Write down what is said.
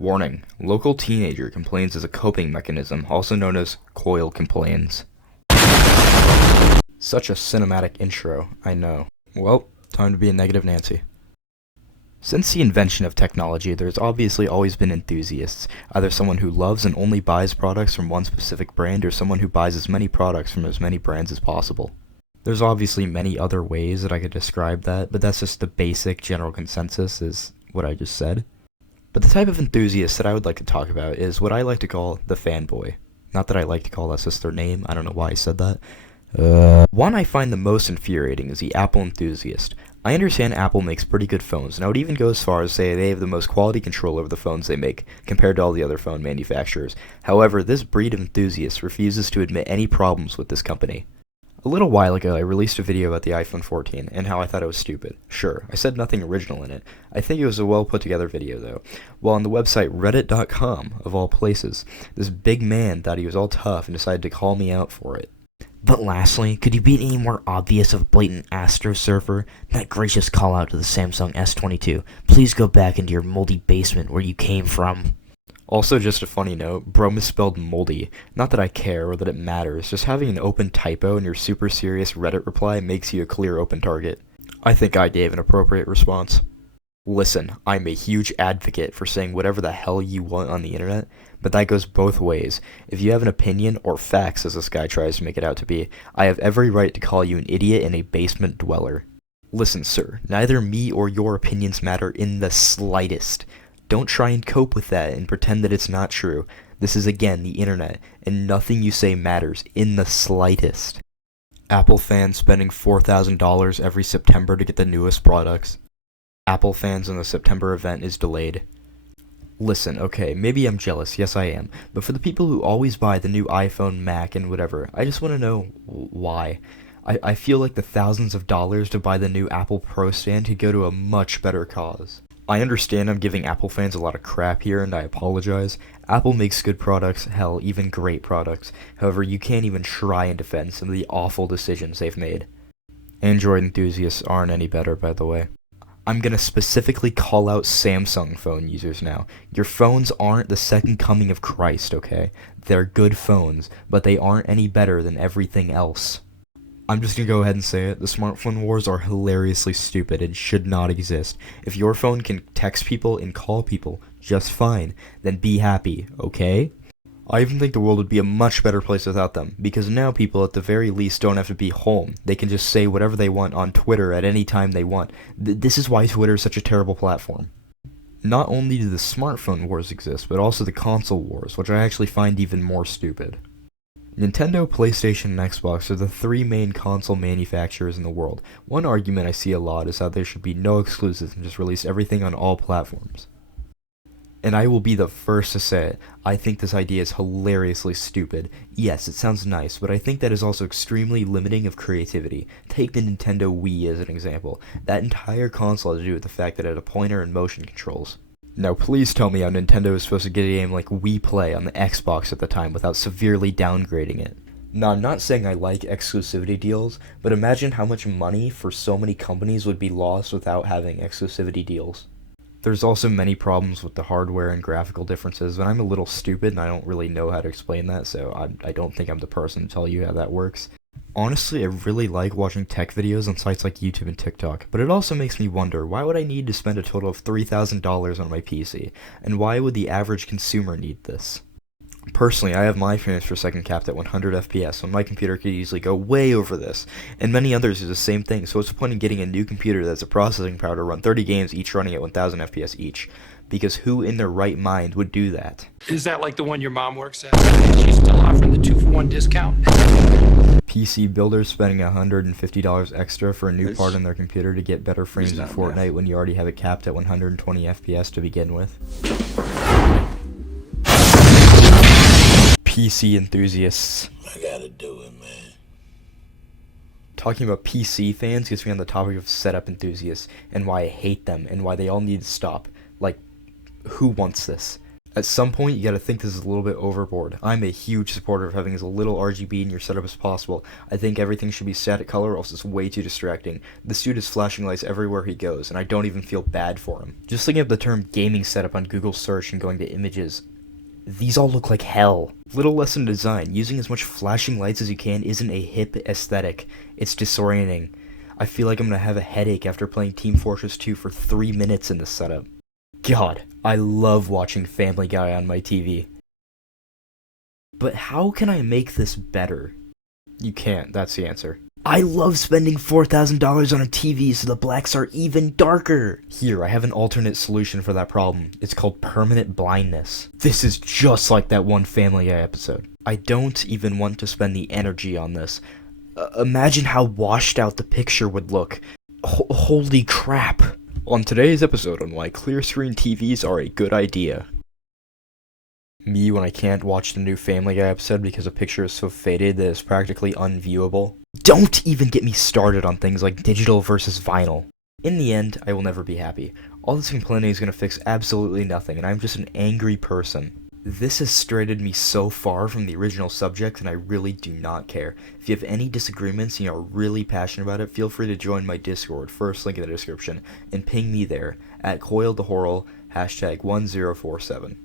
Warning: local teenager complains as a coping mechanism, also known as Coil Complains. Such a cinematic intro, I know. Well, time to be a negative Nancy. Since the invention of technology, there's obviously always been enthusiasts, either someone who loves and only buys products from one specific brand, or someone who buys as many products from as many brands as possible. There's obviously many other ways that I could describe that, but that's just the basic general consensus, is what I just said. But the type of enthusiast that I would like to talk about is what I like to call the fanboy. Not that I like to call that's just their name, I don't know why I said that. One I find the most infuriating is the Apple enthusiast. I understand Apple makes pretty good phones, and I would even go as far as say they have the most quality control over the phones they make, compared to all the other phone manufacturers. However, this breed of enthusiast refuses to admit any problems with this company. A little while ago, I released a video about the iPhone 14, and how I thought it was stupid. Sure, I said nothing original in it. I think it was a well put together video, though. Well, on the website reddit.com, of all places, this big man thought he was all tough and decided to call me out for it. But lastly, could you be any more obvious of a blatant Astro surfer? That gracious call out to the Samsung S22. Please go back into your moldy basement where you came from. Also, just a funny note, bro misspelled moldy. Not that I care or that it matters, just having an open typo in your super serious Reddit reply makes you a clear open target. I think I gave an appropriate response. Listen, I'm a huge advocate for saying whatever the hell you want on the internet, but that goes both ways. If you have an opinion, or facts as this guy tries to make it out to be, I have every right to call you an idiot and a basement dweller. Listen, sir, neither me or your opinions matter in the slightest. Don't try and cope with that and pretend that it's not true. This is again the internet, and nothing you say matters in the slightest. Apple fans spending $4,000 every September to get the newest products. Apple fans in the September event is delayed. Listen, okay, maybe I'm jealous, yes I am, but for the people who always buy the new iPhone, Mac, and whatever, I just want to know why. I feel like the thousands of dollars to buy the new Apple Pro stand could go to a much better cause. I understand I'm giving Apple fans a lot of crap here, and I apologize. Apple makes good products, hell, even great products. However, you can't even try and defend some of the awful decisions they've made. Android enthusiasts aren't any better, by the way. I'm gonna specifically call out Samsung phone users now. Your phones aren't the second coming of Christ, okay? They're good phones, but they aren't any better than everything else. I'm just gonna go ahead and say it, the smartphone wars are hilariously stupid and should not exist. If your phone can text people and call people just fine, then be happy, okay? I even think the world would be a much better place without them, because now people at the very least don't have to be home. They can just say whatever they want on Twitter at any time they want. This is why Twitter is such a terrible platform. Not only do the smartphone wars exist, but also the console wars, which I actually find even more stupid. Nintendo, PlayStation, and Xbox are the three main console manufacturers in the world. One argument I see a lot is how there should be no exclusives and just release everything on all platforms. And I will be the first to say it, I think this idea is hilariously stupid. Yes, it sounds nice, but I think that is also extremely limiting of creativity. Take the Nintendo Wii as an example. That entire console had to do with the fact that it had a pointer and motion controls. Now please tell me how Nintendo is supposed to get a game like Wii Play on the Xbox at the time without severely downgrading it. Now, I'm not saying I like exclusivity deals, but imagine how much money for so many companies would be lost without having exclusivity deals. There's also many problems with the hardware and graphical differences, and I'm a little stupid and I don't really know how to explain that, so I don't think I'm the person to tell you how that works. Honestly, I really like watching tech videos on sites like YouTube and TikTok, but it also makes me wonder, why would I need to spend a total of $3,000 on my PC, and why would the average consumer need this? Personally, I have my frames per second capped at 100 FPS, so my computer could easily go way over this, and many others do the same thing, so what's the point in getting a new computer that has a processing power to run 30 games each running at 1000 FPS each? Because who in their right mind would do that? Is that like the one your mom works at? She's still offering the 2-for-1 discount? PC builders spending $150 extra for a new part in their computer to get better frames in Fortnite when you already have it capped at 120 FPS to begin with. PC enthusiasts. I gotta do it, man. Talking about PC fans gets me on the topic of setup enthusiasts, and why I hate them, and why they all need to stop. Like, who wants this? At some point, you gotta think this is a little bit overboard. I'm a huge supporter of having as little RGB in your setup as possible. I think everything should be static color, or else it's way too distracting. This dude is flashing lights everywhere he goes, and I don't even feel bad for him. Just looking up the term gaming setup on Google search and going to images, these all look like hell. Little lesson design, using as much flashing lights as you can isn't a hip aesthetic. It's disorienting. I feel like I'm gonna have a headache after playing Team Fortress 2 for 3 minutes in this setup. God, I love watching Family Guy on my TV. But how can I make this better? You can't, that's the answer. I love spending $4,000 on a TV so the blacks are even darker. Here, I have an alternate solution for that problem. It's called permanent blindness. This is just like that one Family Guy episode. I don't even want to spend the energy on this. Imagine how washed out the picture would look. Holy crap. On today's episode on why clear screen TVs are a good idea. Me when I can't watch the new Family Guy episode because the picture is so faded that it's practically unviewable. Don't even get me started on things like digital versus vinyl. In the end, I will never be happy. All this complaining is going to fix absolutely nothing, and I'm just an angry person. This has strayed me so far from the original subject, and I really do not care. If you have any disagreements and you are really passionate about it, feel free to join my Discord, first link in the description, and ping me there, at Coil #1047.